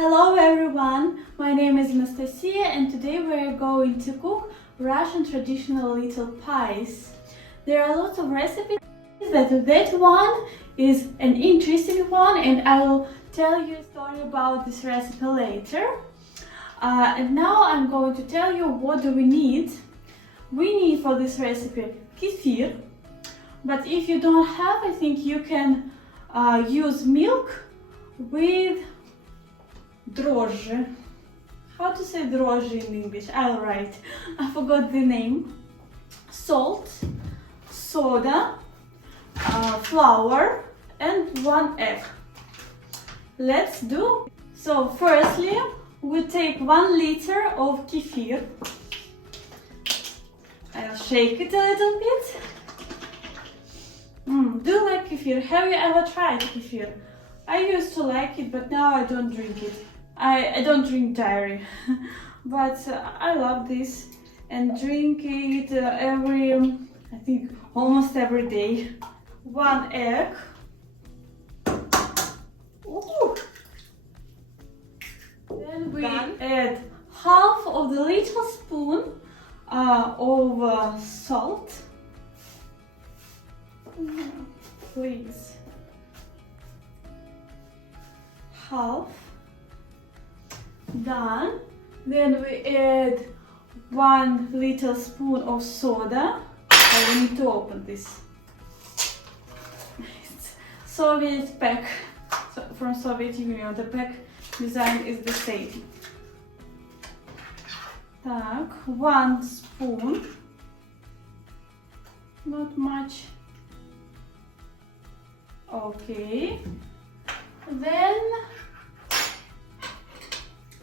Hello everyone, my name is Anastasia and today we are going to cook Russian traditional little pies. There are lots of recipes, that one is an interesting one and I will tell you a story about this recipe later. And now I'm going to tell you what do we need. We need for this recipe kefir, but if you don't have, I think you can use milk with дрожжи. How to say дрожжи in English? I'll write. I forgot the name. Salt, soda, flour, and 1 egg. Let's do. So firstly, we take 1 liter of kefir. I'll shake it a little bit. Do you like kefir? Have you ever tried kefir? I used to like it, but now I don't drink it. I don't drink dairy, but I love this and drink it I think almost every day. 1 egg. Ooh. Then we add half of the little spoon of salt. Please. Half. Done. Then we add 1 little spoon of soda. I need to open this. It's Soviet pack, from Soviet Union. The pack design is the same. Так, 1 spoon. Not much. Okay. Then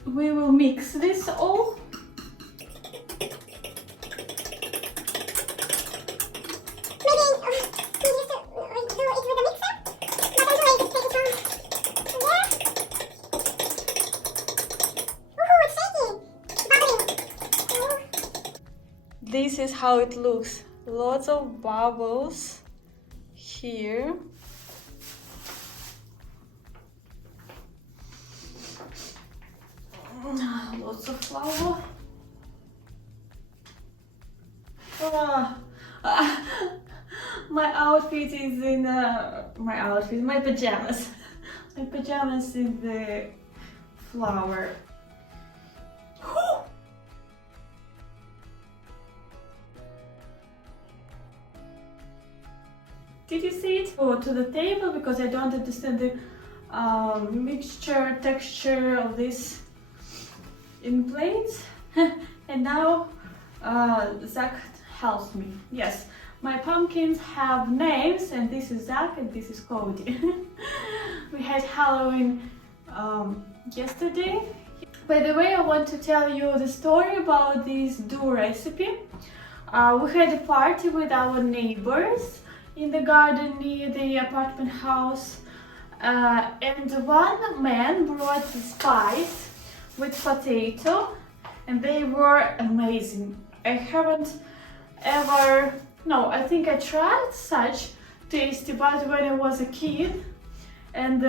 we will mix this all. This is how it looks. Lots of bubbles here. Lots of flour. My outfit is in my pajamas. My pajamas in the flour. Did you see it? Go to the table because I don't understand the mixture, texture of this in plates. And now Zach helps me. Yes, my pumpkins have names and this is Zach and this is Cody. We had Halloween yesterday. By the way, I want to tell you the story about this dough recipe. We had a party with our neighbors in the garden near the apartment house, and one man brought pies with potato and they were amazing. I haven't ever, no, I think I tried such tasty, but when I was a kid, and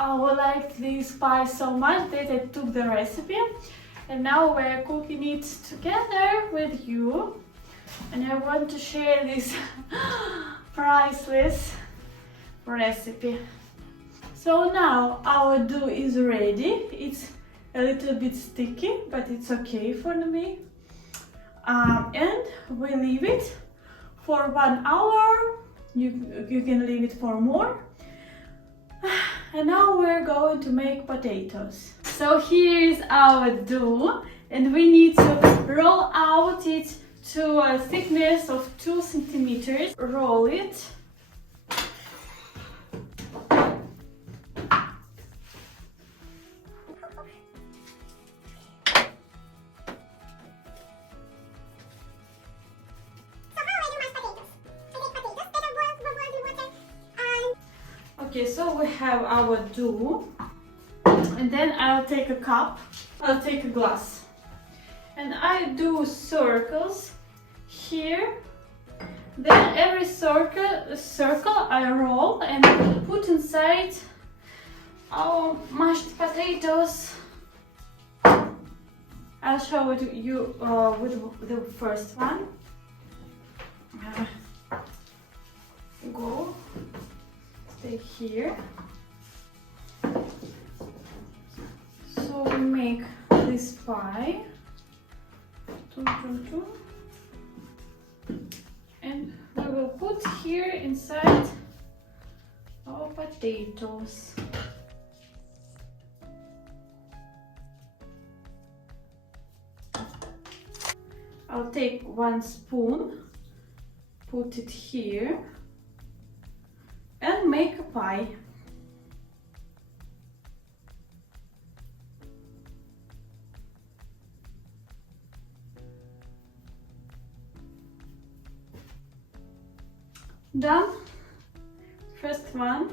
I liked these pies so much that I took the recipe and now we're cooking it together with you, and I want to share this priceless recipe. So now our dough is ready. It's a little bit sticky, but it's okay for me. And we leave it for 1 hour. You can leave it for more. And now we're going to make potatoes. So here is our dough, and we need to roll out it to a thickness of 2 centimeters. Roll it. Okay, so we have our dough, and then I'll take a cup, I'll take a glass, and I do circles here. Then every circle I roll and put inside our mashed potatoes I'll show it you with the first one. Go, stay here. So we make this pie. And we will put here inside our potatoes. I'll take 1 spoon, put it here, and make a pie. Done. First one.